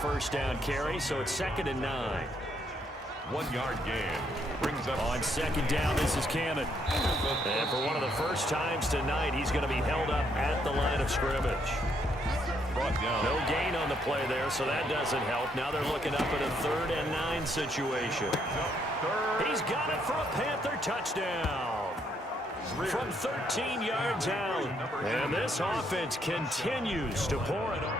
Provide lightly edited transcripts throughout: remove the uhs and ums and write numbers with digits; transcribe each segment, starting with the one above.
first down carry, so it's 2nd and 9. 1 yard gain. Brings up on 2nd down. This is Cannon. And for one of the first times tonight, he's going to be held up at the line of scrimmage. Brought down. No gain on the play there, so that doesn't help. Now they're looking up at a 3rd and 9 situation. He's got it for a Panther touchdown from 13 yards out. And this offense continues to pour it on.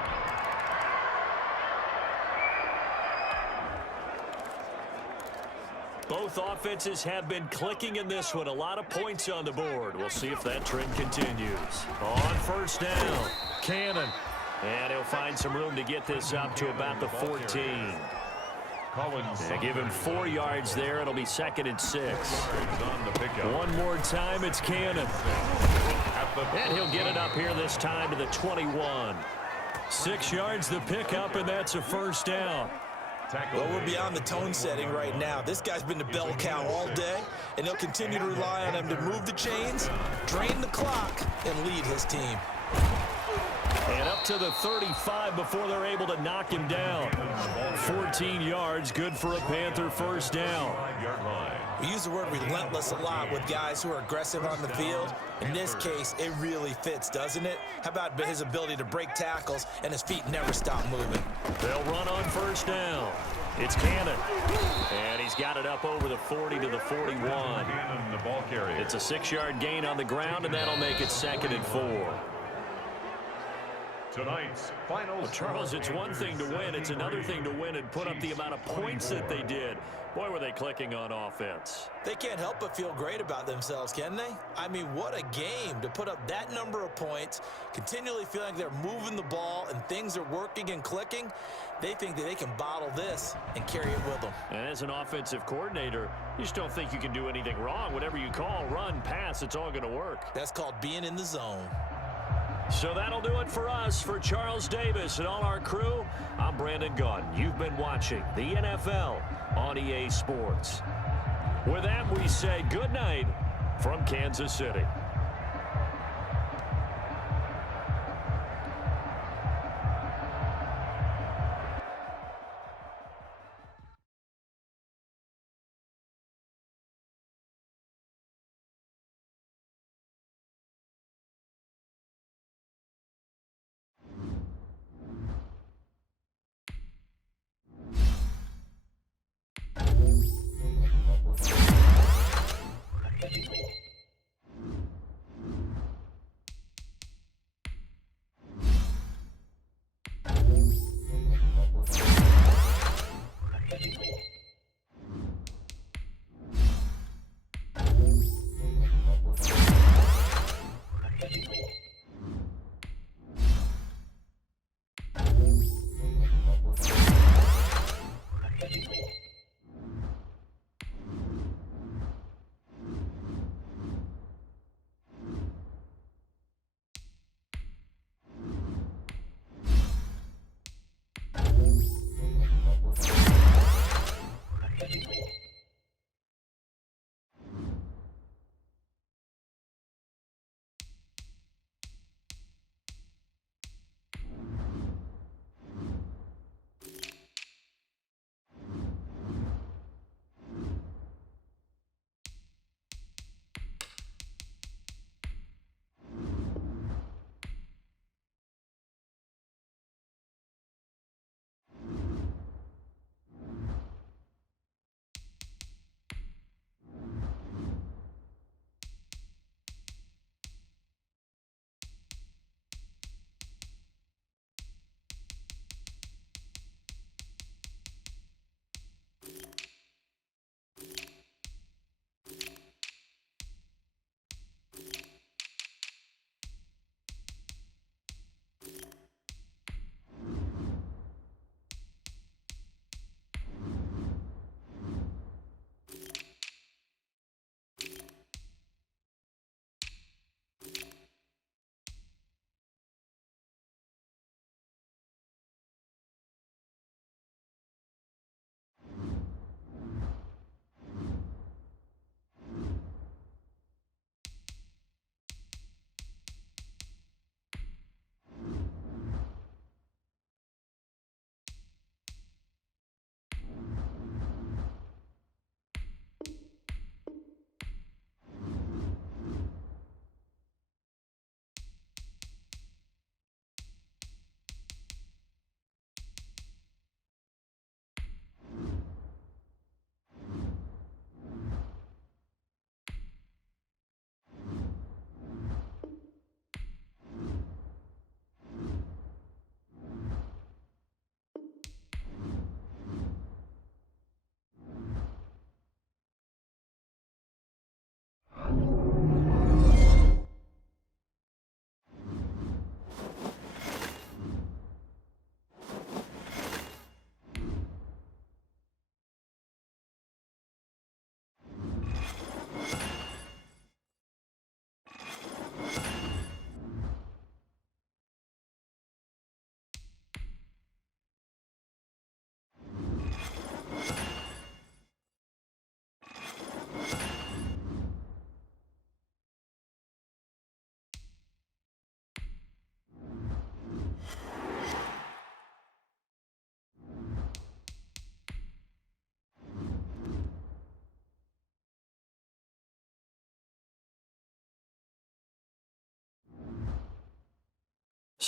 Both offenses have been clicking in this one. A lot of points on the board. We'll see if that trend continues. On 1st down, Cannon. And he'll find some room to get this up to about the 14. Give him 4 yards there. It'll be 2nd and 6. One more time, it's Cannon. And he'll get it up here this time to the 21. 6 yards the pickup, and that's a 1st down. Well, we're beyond the tone setting right now. This guy's been the bell cow all day, and he'll continue to rely on him to move the chains, drain the clock, and lead his team. And up to the 35 before they're able to knock him down. 14 yards, good for a Panther 1st down. We use the word relentless a lot with guys who are aggressive on the field. In this case, it really fits, doesn't it? How about his ability to break tackles and his feet never stop moving? They'll run on 1st down. It's Cannon. And he's got it up over the 40 to the 41. It's a 6-yard gain on the ground, and that'll make it 2nd and 4. Tonight's final. Well, Charles, it's one thing to win. It's another thing to win and put up the amount of points that they did. Boy, were they clicking on offense. They can't help but feel great about themselves, can they? I mean, what a game to put up that number of points, continually feeling like they're moving the ball and things are working and clicking. They think that they can bottle this and carry it with them. And as an offensive coordinator, you just don't think you can do anything wrong. Whatever you call, run, pass, it's all going to work. That's called being in the zone. So that'll do it for us. For Charles Davis and all our crew, I'm Brandon Gaudin. You've been watching the NFL on EA Sports. With that, we say good night from Kansas City.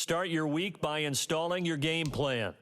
Start your week by installing your game plan.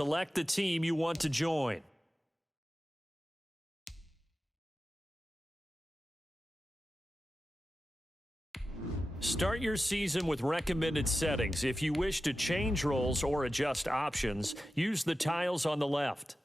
select the team you want to join. Start your season with recommended settings. If you wish to change roles or adjust options, use the tiles on the left.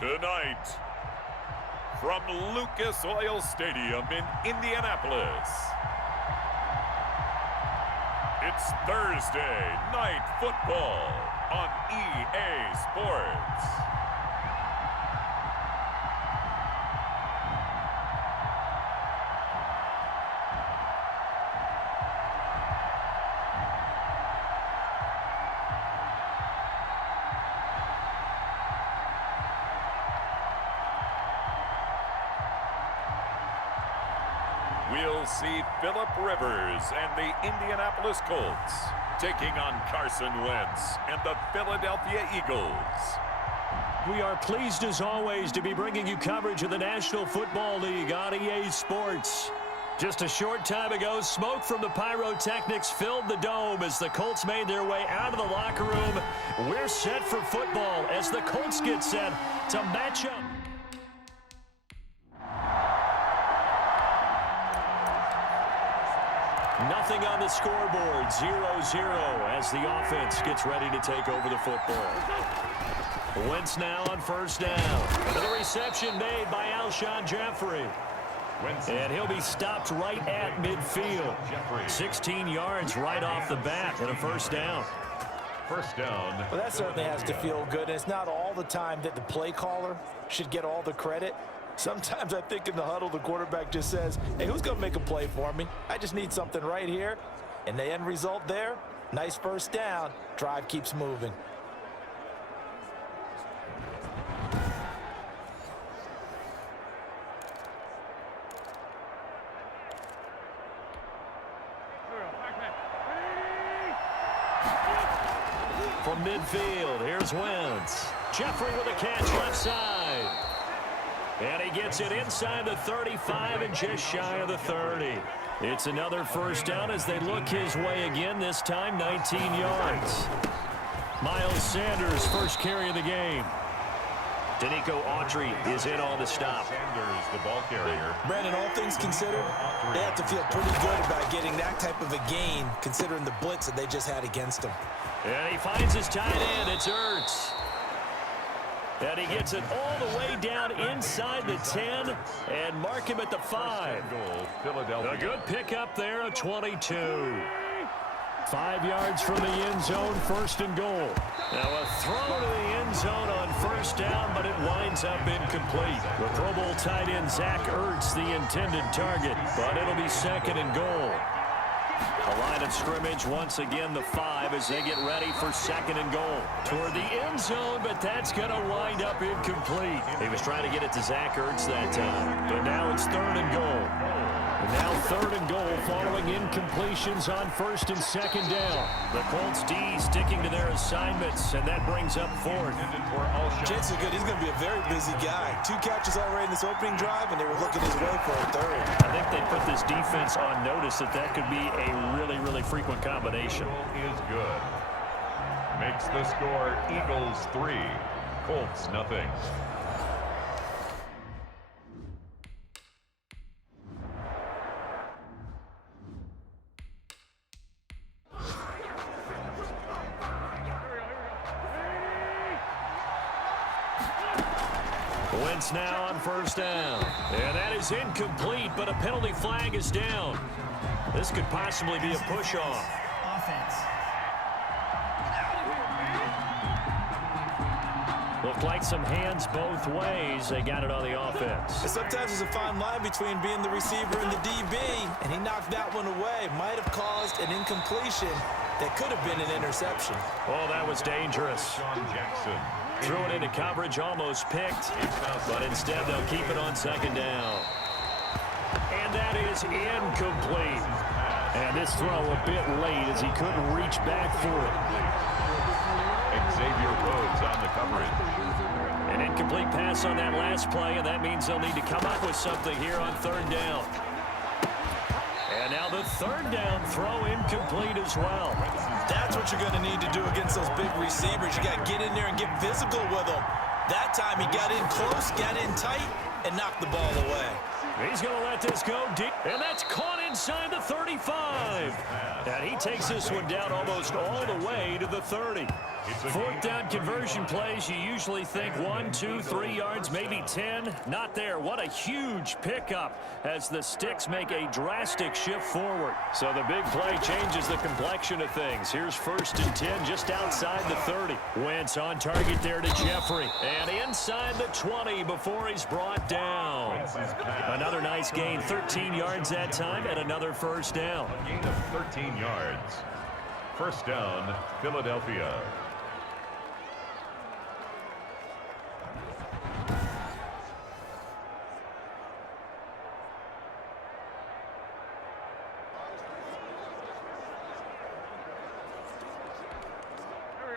Tonight, from Lucas Oil Stadium in Indianapolis, it's Thursday Night Football on EA Sports. We'll see Phillip Rivers and the Indianapolis Colts taking on Carson Wentz and the Philadelphia Eagles. We are pleased as always to be bringing you coverage of the National Football League on EA Sports. Just a short time ago, smoke from the pyrotechnics filled the dome as the Colts made their way out of the locker room. We're set for football as the Colts get set to match up. Nothing on the scoreboard, 0-0 as the offense gets ready to take over the football. Wentz now on first down. The reception made by Alshon Jeffrey. And he'll be stopped right at midfield. 16 yards right off the bat and a first down. First down. Well, that certainly has to feel good. And it's not all the time that the play caller should get all the credit. Sometimes I think in the huddle, the quarterback just says, hey, who's going to make a play for me? I just need something right here. And the end result there, nice first down. Drive keeps moving. From midfield, here's Wentz. Jeffrey with a catch left side. And he gets it inside the 35 and just shy of the 30. It's another first down as they look his way again, this time 19 yards. Miles Sanders, first carry of the game. Danico Autry is in on the stop. Sanders, the ball carrier. Brandon, all things considered, they have to feel pretty good about getting that type of a gain, considering the blitz that they just had against them. And he finds his tight end. It's Ertz. And he gets it all the way down inside the 10 and mark him at the 5. Goal, Philadelphia. A good pickup there, a 22. 5 yards from the end zone, first and goal. Now a throw to the end zone on first down, but it winds up incomplete. The Pro Bowl tight end Zach Ertz, the intended target, but it'll be second and goal. A line of scrimmage once again, the 5 as they get ready for second and goal. Toward the end zone, but that's going to wind up incomplete. He was trying to get it to Zach Ertz that time, but now it's third and goal. And now third and goal following incompletions on first and second down. The Colts D sticking to their assignments, and that brings up fourth. Chances are good. He's going to be a very busy guy. 2 catches already in this opening drive, and they were looking his way for a third. I think they put this defense on notice that that could be a really, really frequent combination. Is good. Makes the score Eagles 3, Colts nothing. Wentz now on first down. And that is incomplete, but a penalty flag is down. This could possibly be a push-off. Offense. Looked like some hands both ways. They got it on the offense. And sometimes there's a fine line between being the receiver and the DB, and he knocked that one away. Might have caused an incompletion that could have been an interception. Oh, that was dangerous. Sean Jackson. Threw it into coverage, almost picked, but instead they'll keep it on second down. And that is incomplete. And this throw a bit late as he couldn't reach back for it. Xavier Rhodes on the coverage. An incomplete pass on that last play, and that means they'll need to come up with something here on third down. And now the third down throw incomplete as well. That's what you're going to need to do against those big receivers. You got to get in there and get physical with them. That time he got in close, got in tight, and knocked the ball away. He's going to let this go deep, and that's caught inside the 35. And he takes this one down almost all the way to the 30. Fourth down conversion plays, you usually think 1, 2, 3 yards, maybe 10. Not there. What a huge pickup as the Sticks make a drastic shift forward. So the big play changes the complexion of things. Here's 1st and 10 just outside the 30. Wentz on target there to Jeffrey. And inside the 20 before he's brought down. Another nice gain, 13 yards that time, and another first down. A gain of 13 yards. First down, Philadelphia.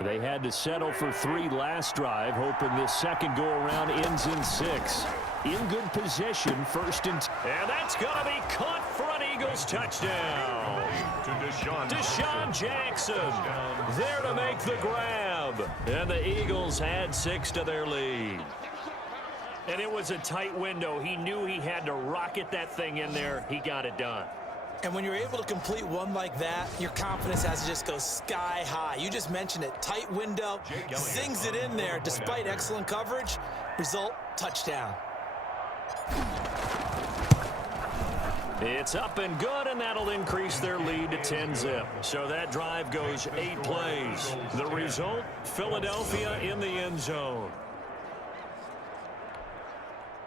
They had to settle for 3 last drive, hoping this second go-around ends in 6. In good position, 1st and that's going to be caught for an Eagles touchdown. To Deshaun Jackson there to make the grab. And the Eagles had 6 to their lead. And it was a tight window. He knew he had to rocket that thing in there. He got it done. And when you're able to complete one like that, your confidence has to just go sky high. You just mentioned it. Tight window, zings it in there despite excellent coverage. Result, touchdown. It's up and good, and that'll increase their lead to 10-zip. So that drive goes 8 plays. The result, Philadelphia in the end zone.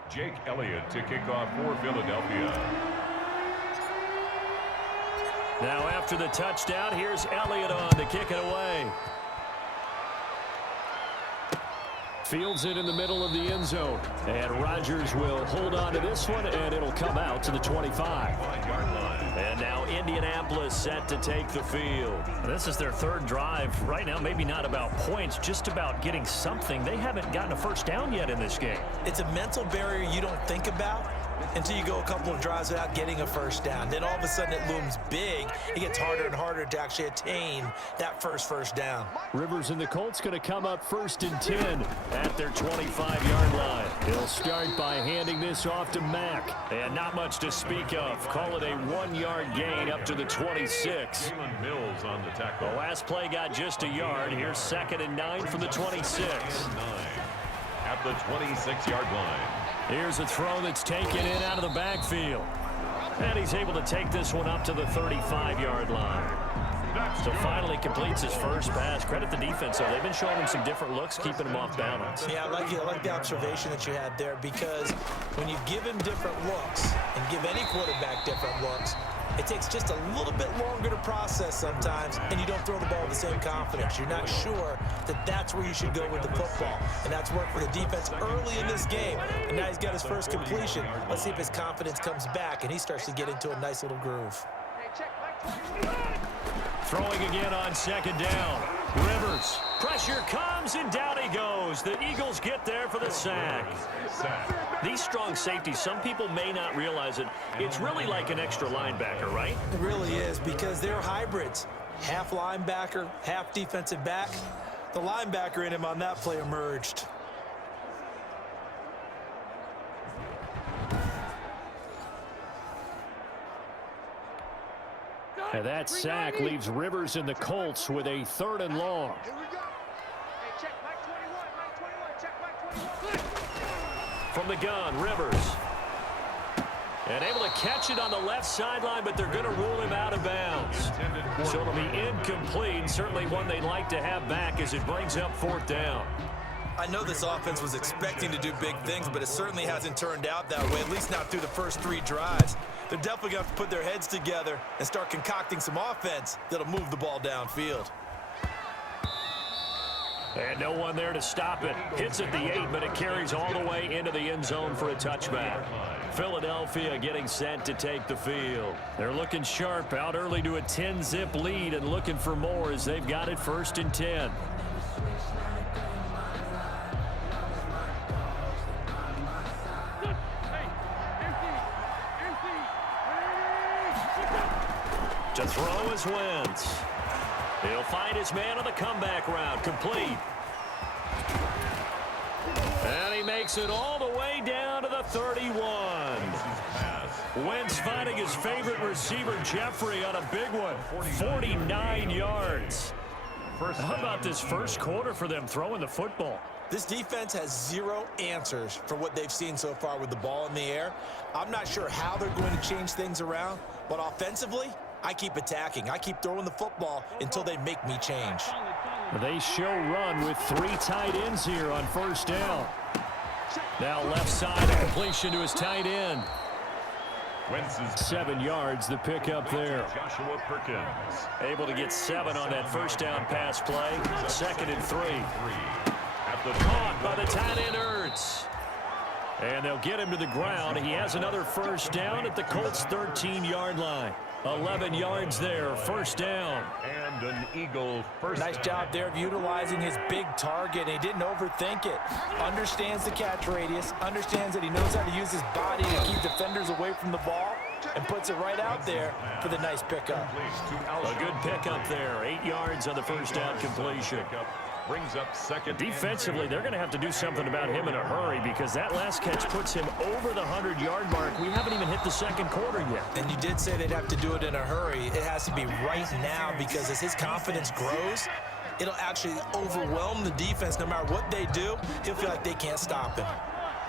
Jake Elliott to kick off for Philadelphia. Now after the touchdown, here's Elliott on to kick it away. Fields it in the middle of the end zone. And Rodgers will hold on to this one, and it'll come out to the 25. And now Indianapolis set to take the field. This is their 3rd drive. Right now, maybe not about points, just about getting something. They haven't gotten a first down yet in this game. It's a mental barrier you don't think about until you go a couple of drives without getting a first down. Then all of a sudden it looms big. It gets harder and harder to actually attain that first down. Rivers and the Colts going to come up 1st and 10 at their 25-yard line. They'll start by handing this off to Mack. And not much to speak of. Call it a 1-yard gain up to the 26. Jalen Mills on the tackle. The last play got just a yard. Here's 2nd and 9 from the 26. At the 26-yard line. Here's a throw that's taken in out of the backfield. And he's able to take this one up to the 35-yard line. So finally completes his first pass. Credit the defense, though. They've been showing him some different looks, keeping him off balance. Yeah, I like the observation that you had there, because when you give him different looks and give any quarterback different looks, it takes just a little bit longer to process sometimes, and you don't throw the ball with the same confidence. You're not sure that that's where you should go with the football. And that's worked for the defense early in this game. And now he's got his first completion. Let's see if his confidence comes back and he starts to get into a nice little groove. Throwing again on 2nd down. Rivers. Pressure comes, and down he goes. The Eagles get there for the sack. These strong safeties, some people may not realize it. It's really like an extra linebacker, right? It really is, because they're hybrids. Half linebacker, half defensive back. The linebacker in him on that play emerged. And that sack leaves Rivers and the Colts with a 3rd and long. From the gun, Rivers. And able to catch it on the left sideline, but they're going to rule him out of bounds. So it'll be incomplete. Certainly one they'd like to have back as it brings up 4th down. I know this offense was expecting to do big things, but it certainly hasn't turned out that way, at least not through the first 3 drives. They're definitely going to have to put their heads together and start concocting some offense that'll move the ball downfield. And no one there to stop it. Hits at the 8, but it carries all the way into the end zone for a touchback. Philadelphia getting set to take the field. They're looking sharp, out early to a 10-zip lead and looking for more as they've got it 1st and 10. To throw is Wentz. He'll find his man on the comeback route. Complete. And he makes it all the way down to the 31. Wentz finding his favorite receiver, Jeffrey, on a big one. 49 yards. How about this first quarter for them throwing the football? This defense has zero answers for what they've seen so far with the ball in the air. I'm not sure how they're going to change things around, but offensively, I keep attacking. I keep throwing the football until they make me change. They show run with 3 tight ends here on first down. Now left side, a completion to his tight end. 7 yards, the pickup there. Joshua Perkins. Able to get 7 on that first down pass play. 2nd and 3. Caught by the tight end, Ertz. And they'll get him to the ground. He has another first down at the Colts' 13-yard line. 11 yards there, first down. And an Eagle first Nice job there of utilizing his big target. He didn't overthink it. Understands the catch radius. Understands that he knows how to use his body to keep defenders away from the ball. And puts it right out there for the nice pickup. A good pickup there. 8 yards on the first down completion. Brings up second. Defensively, they're going to have to do something about him in a hurry because that last catch puts him over the 100-yard mark. We haven't even hit the second quarter yet. And you did say they'd have to do it in a hurry. It has to be right now because as his confidence grows, it'll actually overwhelm the defense. No matter what they do, he'll feel like they can't stop him.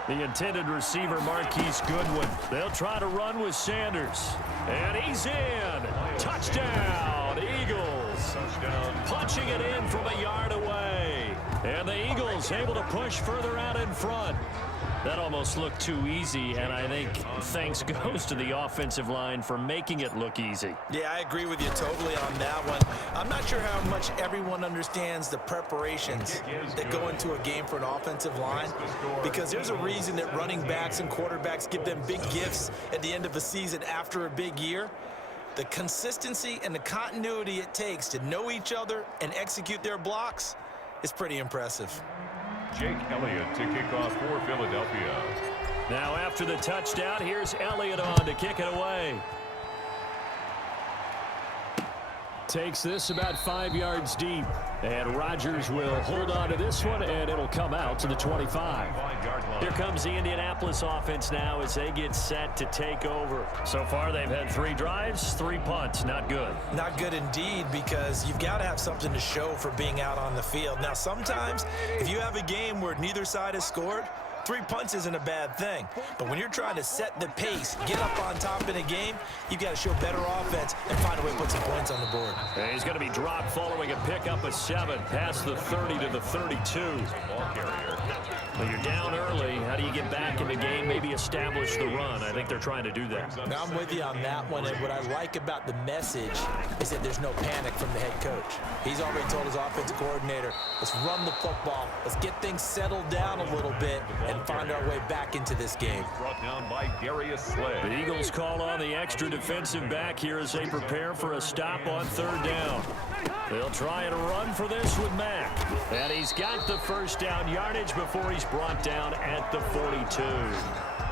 The intended receiver, Marquise Goodwin. They'll try to run with Sanders. And he's in. Touchdown, Eagles. Touchdown. Punching it in from a yard away. And the Eagles able to push further out in front. That almost looked too easy, and I think thanks goes to the offensive line for making it look easy. Yeah, I agree with you totally on that one. I'm not sure how much everyone understands the preparations that go into a game for an offensive line, because there's a reason that running backs and quarterbacks give them big gifts at the end of a season after a big year. The consistency and the continuity it takes to know each other and execute their blocks is pretty impressive. Jake Elliott to kick off for Philadelphia. Now after the touchdown, here's Elliott on to kick it away. Takes this about 5 yards deep. And Rodgers will hold on to this one, and it'll come out to the 25. Here comes the Indianapolis offense now as they get set to take over. So far, they've had 3 drives, 3 punts. Not good. Not good indeed, because you've got to have something to show for being out on the field. Now, sometimes, if you have a game where neither side has scored, 3 punts isn't a bad thing. But when you're trying to set the pace, get up on top in a game, you've got to show better offense and find a way to put some points on the board. And he's going to be dropped following a pickup of 7 past the 30 to the 32. Well, you're down early. How do you get back in the game, maybe establish the run? I think they're trying to do that. Now, I'm with you on that one, and what I like about the message is that there's no panic from the head coach. He's already told his offensive coordinator, let's run the football, let's get things settled down a little bit, and find our way back into this game. Brought down by Darius Slay. The Eagles call on the extra defensive back here as they prepare for a stop on 3rd down. They'll try and run for this with Mack. And he's got the first down yardage before he's brought down at the 42.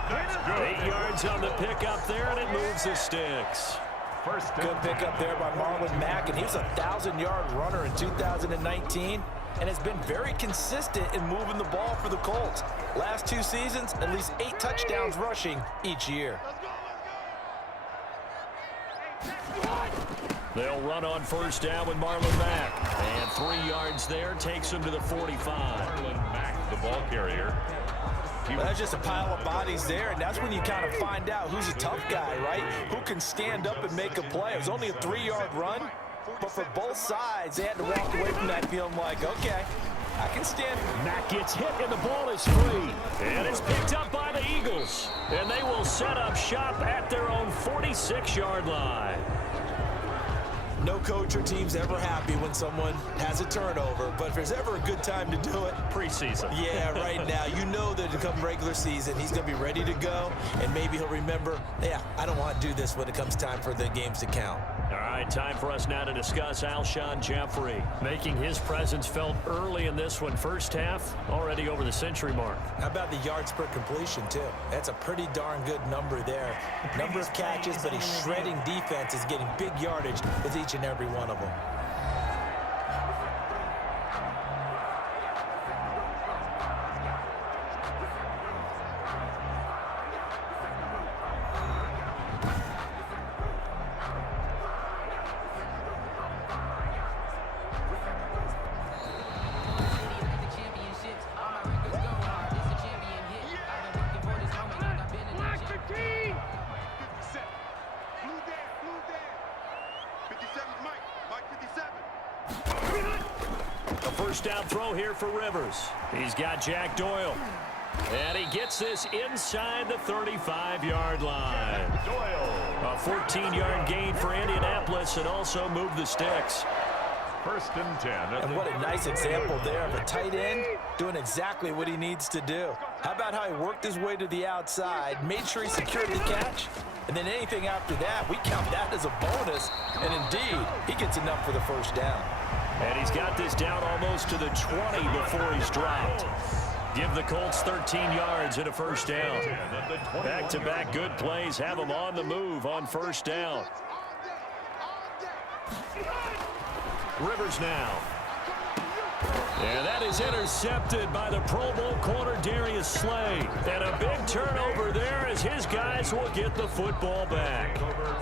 That's good. 8 yards on the pickup there, and it moves the sticks. First Good pickup there by Marlon Mack, and he was a 1,000-yard runner in 2019 and has been very consistent in moving the ball for the Colts. Last 2 seasons, at least 8 touchdowns rushing each year. They'll run on first down with Marlon Mack. And 3 yards there takes him to the 45. Marlon Mack, the ball carrier. Well, that's just a pile of bodies there, and that's when you kind of find out who's a tough guy, right? Who can stand up and make a play. It was only a 3-yard run, but for both sides, they had to walk away from that feeling like, okay, I can stand. Mack gets hit, and the ball is free. And it's picked up by the Eagles. And they will set up shop at their own 46-yard line. No coach or team's ever happy when someone has a turnover, but if there's ever a good time to do it, Preseason. yeah, right now, you know that come regular season, he's going to be ready to go, and maybe he'll remember, yeah, I don't want to do this when it comes time for the games to count. All right, time for us now to discuss Alshon Jeffrey, making his presence felt early in this one. First half, already over the century mark. How about the yards per completion, too? That's a pretty darn good number there. Number of catches, but he's shredding defense, is getting big yardage with each and every one of them. first down throw here for Rivers. He's got Jack Doyle. And he gets this inside the 35-yard line. A 14-yard gain for Indianapolis and also moved the sticks. First and 10. And what a nice example there of a tight end doing exactly what he needs to do. How about how he worked his way to the outside, made sure he secured the catch, and then anything after that, we count that as a bonus. And indeed, he gets enough for the first down. And he's got this down almost to the 20 before he's dropped. Give the Colts 13 yards and a first down. Back-to-back good plays have them on the move on first down. Rivers now. And that is intercepted by the Pro Bowl corner Darius Slay. And a big turnover there as his guys will get the football back.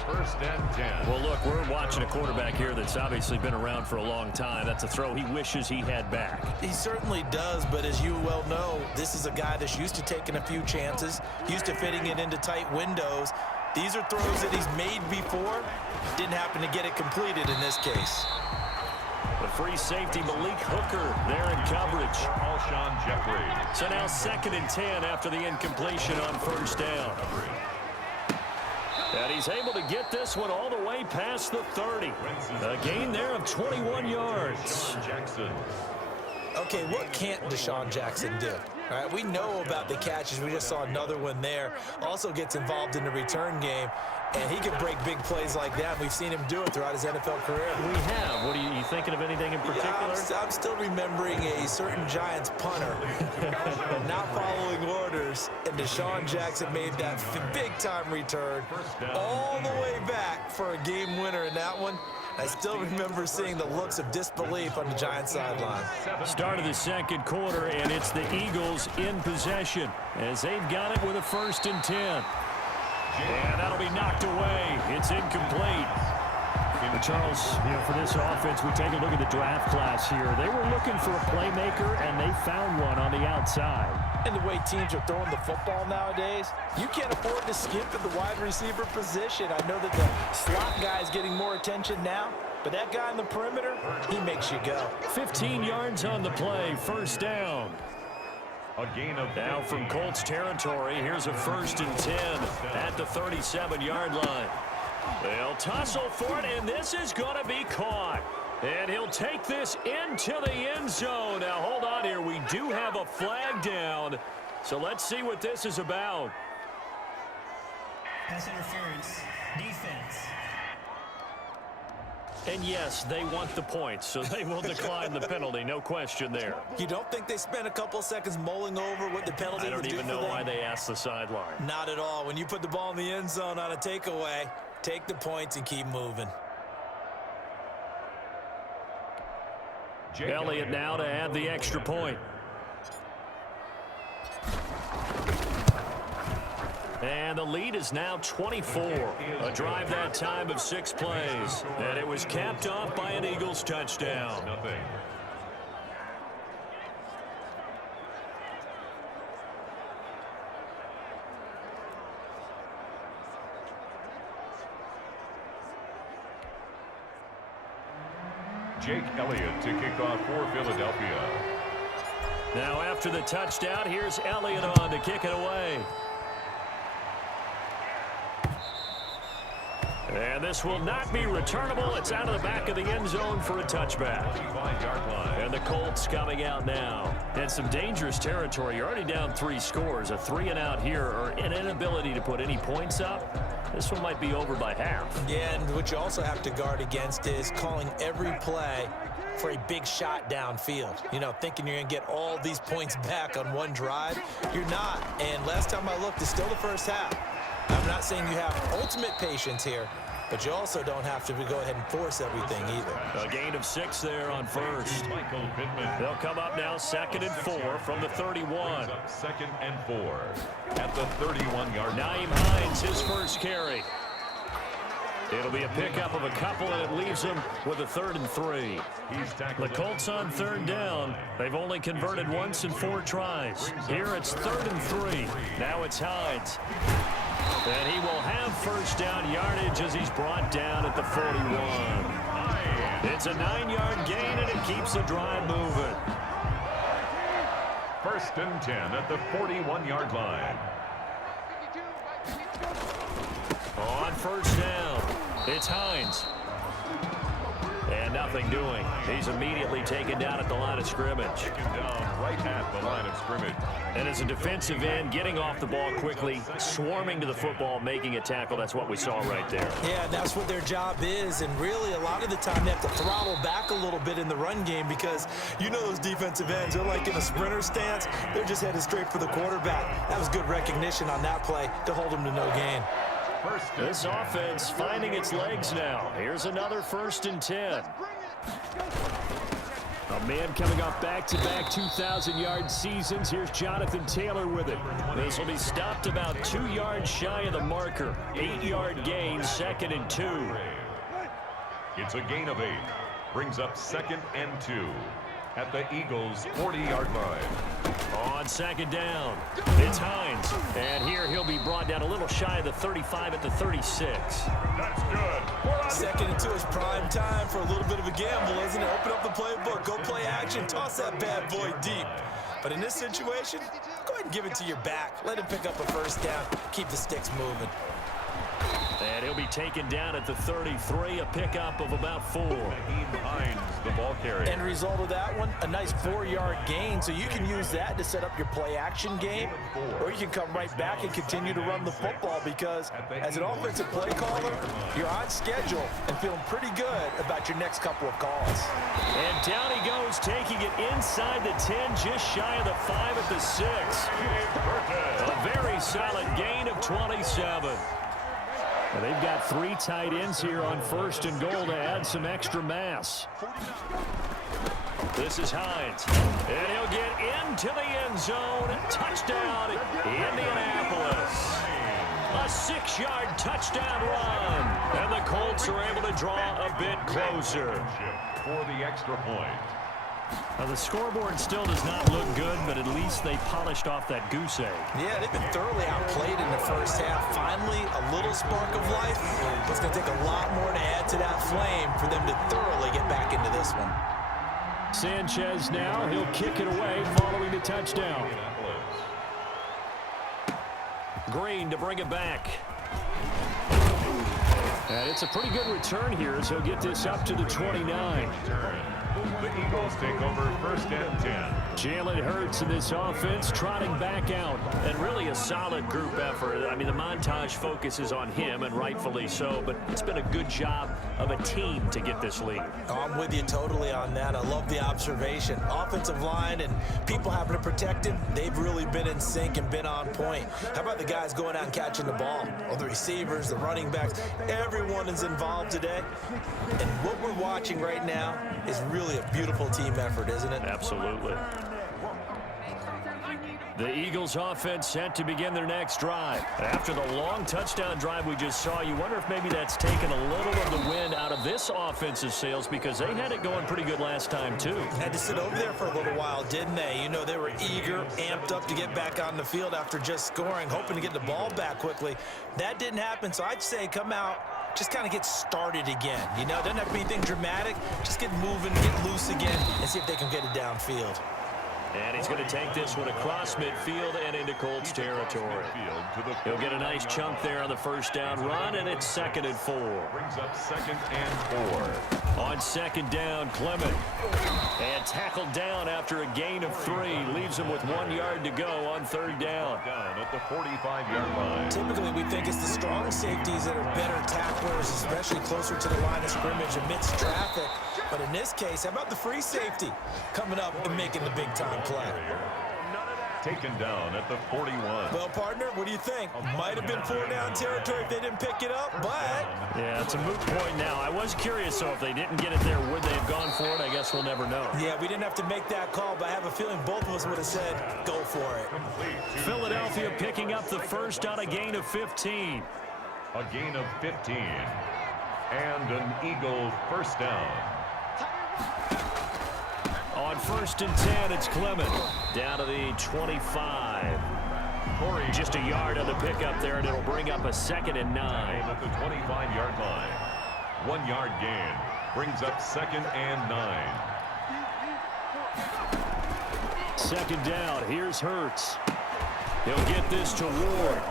First and 10. Well, look, we're watching a quarterback here that's obviously been around for a long time. That's a throw he wishes he had back. He certainly does, but as you well know, this is a guy that's used to taking a few chances, used to fitting it into tight windows. These are throws that he's made before. Didn't happen to get it completed in this case. The free safety, Malik Hooker, there in coverage. Alshon Jeffrey. So now 2nd and 10 after the incompletion on first down. And he's able to get this one all the way past the 30. A gain there of 21 yards. Okay, what can't Deshaun Jackson do? All right, we know about the catches. We just saw another one there. Also gets involved in the return game, and he can break big plays like that. We've seen him do it throughout his NFL career. We have. What are you thinking of anything in particular? Yeah, I'm still remembering a certain Giants punter not following orders, and Deshaun Jackson made that big-time return all the way back for a game winner in that one. I still remember seeing the looks of disbelief on the Giants sideline. Start of the second quarter, and it's the Eagles in possession as they've got it with a 1st and 10. And that'll be knocked away. It's incomplete. Charles, for this offense, we take a look at the draft class here. They were looking for a playmaker, and they found one on the outside. And the way teams are throwing the football nowadays, you can't afford to skip at the wide receiver position. I know that the slot guy is getting more attention now, but that guy in the perimeter, he makes you go. 15 yards on the play, first down. A gain of now from Colts territory, here's a 1st and 10 at the 37-yard line. They'll tussle for it, and this is going to be caught. And he'll take this into the end zone. Now, hold on here. We do have a flag down, so let's see what this is about. Pass interference, defense. And, yes, they want the points, so they will decline the penalty. No question there. You don't think they spent a couple seconds mulling over what the penalty would do for them? I don't even know why they asked the sideline. Not at all. When you put the ball in the end zone on a takeaway, take the points and keep moving. Elliott now to add the extra point. And the lead is now 24. A drive that time of 6 plays. And it was capped off by an Eagles touchdown. Jake Elliott to kick off for Philadelphia. Now after the touchdown, here's Elliott on to kick it away. And this will not be returnable. It's out of the back of the end zone for a touchback. And the Colts coming out now. And some dangerous territory. You're already down 3 scores. A 3-and-out here, or an inability to put any points up. This one might be over by half. Yeah, and what you also have to guard against is calling every play for a big shot downfield. You know, thinking you're going to get all these points back on one drive. You're not. And last time I looked, it's still the first half. I'm not saying you have ultimate patience here, but you also don't have to go ahead and force everything either. A gain of 6 there on first. They'll come up now 2nd and 4 from the 31. 2nd and 4 at the 31-yard line. Nyheim Hines, his first carry. It'll be a pickup of a couple, and it leaves him with a 3rd and 3. The Colts on 3rd down. They've only converted once in 4 tries. Here it's 3rd and 3. Now it's Hines. And he will have first down yardage as he's brought down at the 41. It's a 9-yard gain, and it keeps the drive moving. 1st and 10 at the 41-yard line. On 1st down, it's Hines. And nothing doing. He's immediately taken down at the line of scrimmage. Taken down right at the line of scrimmage. And as a defensive end, getting off the ball quickly, swarming to the football, making a tackle, that's what we saw right there. Yeah, that's what their job is, and really a lot of the time they have to throttle back a little bit in the run game because you know those defensive ends, they're like in a sprinter stance. They're just headed straight for the quarterback. That was good recognition on that play to hold them to no gain. This offense finding its legs now. Here's another 1st and 10. A man coming off back-to-back 2,000-yard seasons. Here's Jonathan Taylor with it. This will be stopped about 2 yards shy of the marker. 8-yard gain, 2nd and 2. It's a gain of 8. Brings up 2nd and 2 at the Eagles' 40-yard line. On 2nd down, it's Hines. And here he'll be brought down a little shy of the 35 at the 36. That's good. 2nd and 2 is prime time for a little bit of a gamble, isn't it? Open up the playbook, go play action, toss that bad boy deep. But in this situation, go ahead and give it to your back. Let him pick up a 1st down, keep the sticks moving. And he'll be taken down at the 33, a pickup of about 4. Hines, the ball carrier. End result of that one, a nice 4-yard gain. So you can use that to set up your play-action game, or you can come right back and continue to run the football because as an offensive play caller, you're on schedule and feeling pretty good about your next couple of calls. And down he goes, taking it inside the 10, just shy of the 5 at the 6. A very solid gain of 27. And they've got 3 tight ends here on 1st and goal to add some extra mass. This is Hines. And he'll get into the end zone. Touchdown, Indianapolis. A 6-yard touchdown run. And the Colts are able to draw a bit closer. For the extra point. Now the scoreboard still does not look good, but at least they polished off that goose egg. Yeah, they've been thoroughly outplayed in the 1st half. Finally, a little spark of life. It's going to take a lot more to add to that flame for them to thoroughly get back into this one. Sanchez now, he'll kick it away following the touchdown. Green to bring it back. And it's a pretty good return here as he'll get this up to the 29. The Eagles take over 1st and 10. Jalen Hurts in this offense trotting back out. And really a solid group effort. I mean, the montage focuses on him, and rightfully so, but it's been a good job of a team to get this lead. I'm with you totally on that. I love the observation. Offensive line and people having to protect him, they've really been in sync and been on point. How about the guys going out and catching the ball? Well, the receivers, the running backs, everyone is involved today. And what we're watching right now is really a beautiful team effort, isn't it? Absolutely. The Eagles offense set to begin their next drive. After the long touchdown drive we just saw, you wonder if maybe that's taken a little of the wind out of this offensive sails because they had it going pretty good last time too. Had to sit over there for a little while, didn't they? You know, they were eager, amped up to get back on the field after just scoring, hoping to get the ball back quickly. That didn't happen, so I'd say come out, just kind of get started again. You know, doesn't have to be anything dramatic. Just get moving, get loose again, and see if they can get it downfield. And he's going to take this one across midfield and into Colts territory. He'll get a nice chunk there on the 1st down run, and it's 2nd and 4. Brings up 2nd and 4. On 2nd down, Clement. And tackled down after a gain of 3. Leaves him with 1 yard to go on 3rd down. Down at the 45-yard line. Typically, we think it's the strong safeties that are better tacklers, especially closer to the line of scrimmage amidst traffic. But in this case, how about the free safety coming up and making the big-time play? Taken down at the 41. Well, partner, what do you think? Might have been 4-down territory if they didn't pick it up, but... Yeah, it's a moot point now. I was curious, so if they didn't get it there, would they have gone for it? I guess we'll never know. Yeah, we didn't have to make that call, but I have a feeling both of us would have said, go for it. Philadelphia picking up the 1st on a gain of 15. A gain of 15. And an Eagle 1st down. On 1st and 10, it's Clement. Down to the 25. Just a yard on the pickup there, and it'll bring up a 2nd and 9. At the 25-yard line. 1 yard gain. Brings up 2nd and 9. Second down. Here's Hurts. He'll get this to Ward.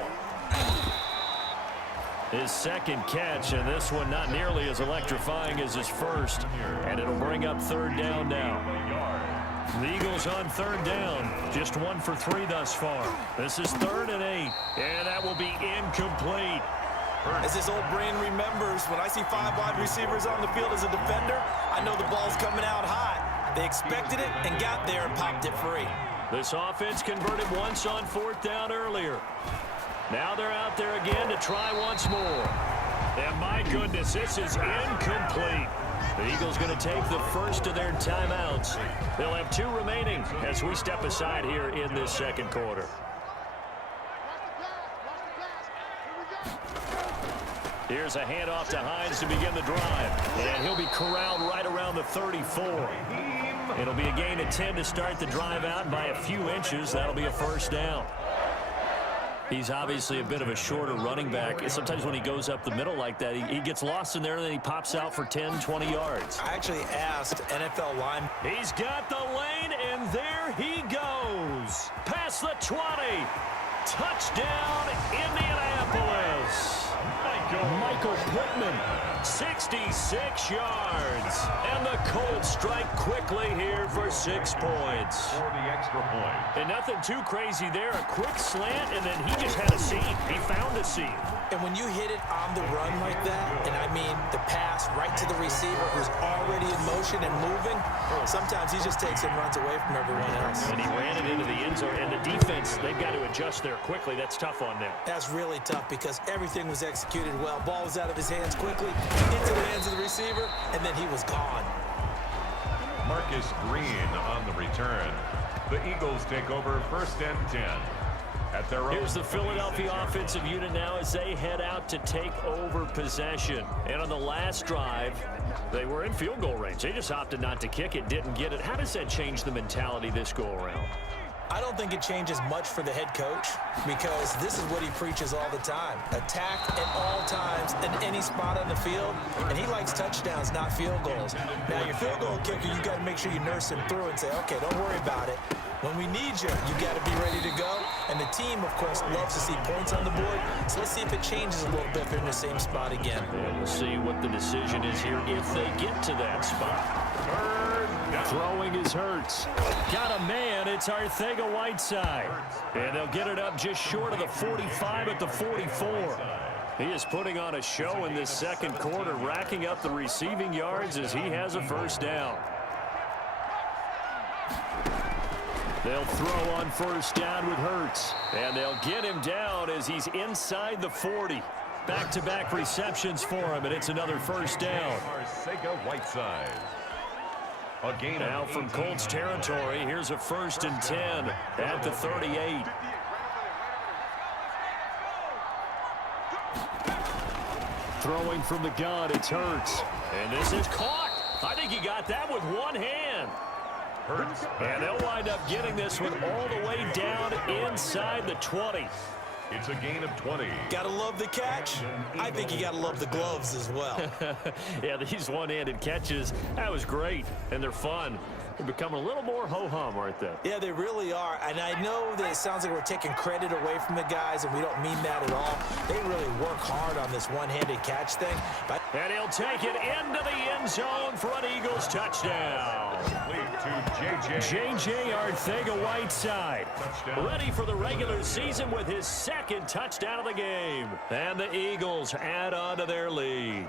His second catch, and this one not nearly as electrifying as his first. And it'll bring up 3rd down now. The Eagles on 3rd down. Just 1 for 3 thus far. This is 3rd and 8. And that will be incomplete. As his old brain remembers, when I see 5 wide receivers on the field as a defender, I know the ball's coming out hot. They expected it and got there and popped it free. This offense converted once on 4th down earlier. Now they're out there again to try once more. And my goodness, this is incomplete. The Eagles going to take the first of their timeouts. They'll have 2 remaining as we step aside here in this second quarter. Here's a handoff to Hines to begin the drive. And he'll be corralled right around the 34. It'll be a gain of 10 to start the drive out by a few inches. That'll be a 1st down. He's obviously a bit of a shorter running back. Sometimes when he goes up the middle like that, he gets lost in there, and then he pops out for 10, 20 yards. I actually asked NFL line. He's got the lane, and there he goes. Past the 20. Touchdown, Indianapolis. Michael Pittman, 66 yards. And the Colts strike quickly here for 6 points. For the extra point. And nothing too crazy there. A quick slant, and then he just had a seam. He found a seam. And when you hit it on the run like that, and I mean the pass right to the receiver who's already in motion and moving, sometimes he just takes and runs away from everyone else. And he ran it into the end zone. And the defense, they've got to adjust there quickly. That's tough on them. That's really tough because everything was executed well. Ball was out of his hands quickly, into the hands of the receiver, and then he was gone. Marcus Green on the return. The Eagles take over 1st and 10. At their own. Here's the Philadelphia offensive unit now as they head out to take over possession. And on the last drive, they were in field goal range. They just opted not to kick it, didn't get it. How does that change the mentality this go-around? I don't think it changes much for the head coach because this is what he preaches all the time. Attack at all times in any spot on the field, and he likes touchdowns, not field goals. Now, your field goal kicker, you got to make sure you nurse him through and say, okay, don't worry about it. When we need you, you got to be ready to go. And the team, of course, loves to see points on the board. So let's see if it changes a little bit if they're in the same spot again. And we'll see what the decision is here if they get to that spot. Throwing is Hurts. Got a man. It's Arcega-Whiteside. And they'll get it up just short of the 45 at the 44. He is putting on a show in this second quarter, racking up the receiving yards as he has a 1st down. They'll throw on 1st down with Hurts. And they'll get him down as he's inside the 40. Back-to-back receptions for him, and it's another 1st down. Arcega-Whiteside. A gain now from Colts territory, here's a 1st and 10 at the 38. Throwing from the gun, it's Hurts. And this is caught. I think he got that with one hand. Hurts. And they'll wind up getting this one all the way down inside the 20. It's a gain of 20. Gotta love the catch. I think you gotta love the gloves as well. Yeah, these one-handed catches, that was great, and they're fun. They're becoming a little more ho-hum, aren't they? Yeah, they really are. And I know that it sounds like we're taking credit away from the guys, and we don't mean that at all. They really work hard on this one-handed catch thing. And he'll take it into the end zone for an Eagles touchdown. J.J. Arcega-Whiteside, ready for the regular season with his 2nd touchdown of the game. And the Eagles add on to their lead.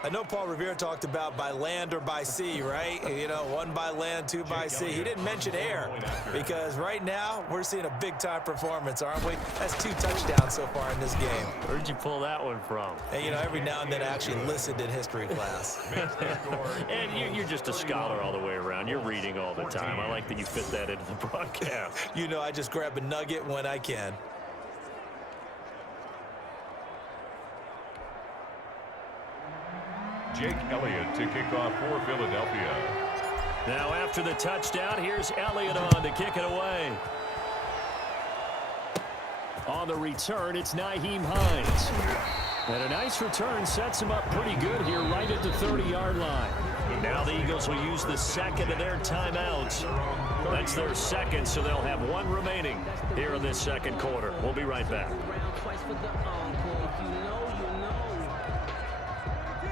I know Paul Revere talked about by land or by sea, right? You know, 1 by land, 2 by sea. He didn't mention air because right now we're seeing a big-time performance, aren't we? That's 2 touchdowns so far in this game. Where'd you pull that one from? And, you know, every now and then I actually listened in history class. And you're just a scholar all the way around. You're reading all the time. I like that you fit that into the broadcast. You know, I just grab a nugget when I can. Jake Elliott to kick off for Philadelphia. Now after the touchdown, here's Elliott on to kick it away. On the return, it's Nyheim Hines. And a nice return sets him up pretty good here right at the 30-yard line. Now the Eagles will use the second of their timeouts. That's their second, so they'll have one remaining here in this second quarter. We'll be right back.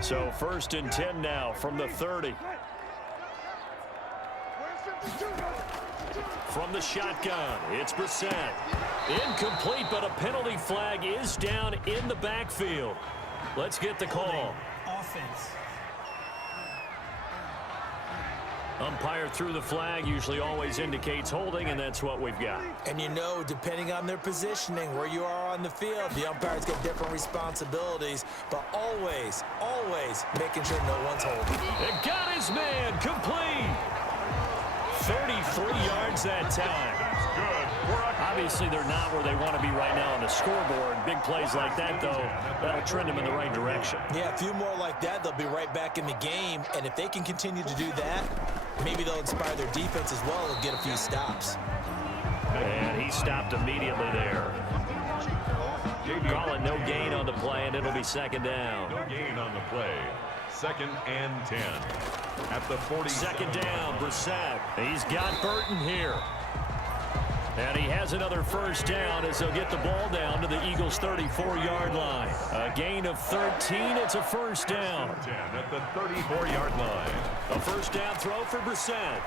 So 1st and 10 now from the 30. From the shotgun, it's Brissett. Incomplete, but a penalty flag is down in the backfield. Let's get the call. Offense. Umpire threw the flag, usually always indicates holding, and that's what we've got. And you know, depending on their positioning, where you are on the field, the umpires get different responsibilities, but always, always making sure no one's holding. It got his man, complete. 33 yards that time. Obviously, they're not where they want to be right now on the scoreboard. Big plays like that, though, that'll trend them in the right direction. Yeah, a few more like that, they'll be right back in the game. And if they can continue to do that, maybe they'll inspire their defense as well and get a few stops. And he stopped immediately there. Call it no gain on the play, and it'll be second down. No gain on the play. 2nd and 10. At the 40. Second down, Brissett. He's got Burton here. And he has another first down as they'll get the ball down to the Eagles' 34-yard line. A gain of 13. It's a first down. 10 at the 34-yard line. A first down throw for Brissett.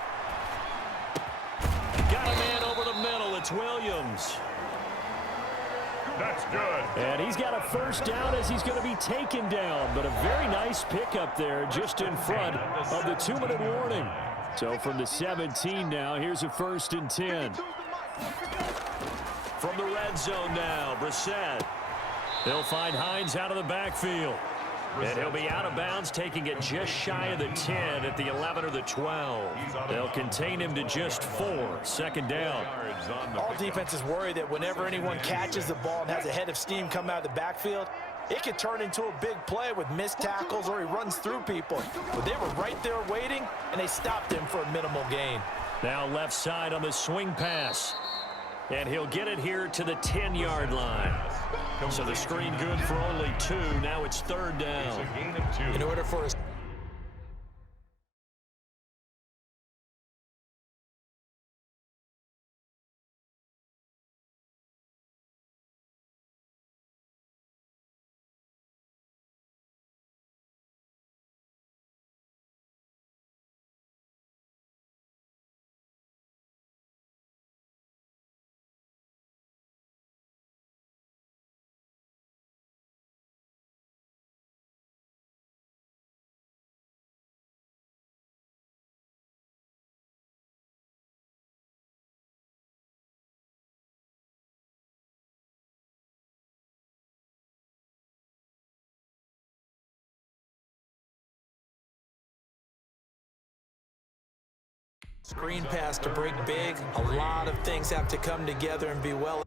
Got a man over the middle. It's Williams. That's good. And he's got a first down as he's going to be taken down. But a very nice pickup there just in front of the 2-minute warning. So from the 17 now, here's a 1st and 10. From the red zone now, Brissett. He'll find Hines out of the backfield. And he'll be out of bounds, taking it just shy of the 10 at the 11 or the 12. They'll contain him to just 4. Second down. All defenses worry that whenever anyone catches the ball and has a head of steam come out of the backfield, it could turn into a big play with missed tackles or he runs through people. But they were right there waiting, and they stopped him for a minimal gain. Now left side on the swing pass. And he'll get it here to the 10-yard line. So the screen good for only 2. Now it's 3rd down. It's a gain of 2. In order for us screen pass to break big, a lot of things have to come together and be well.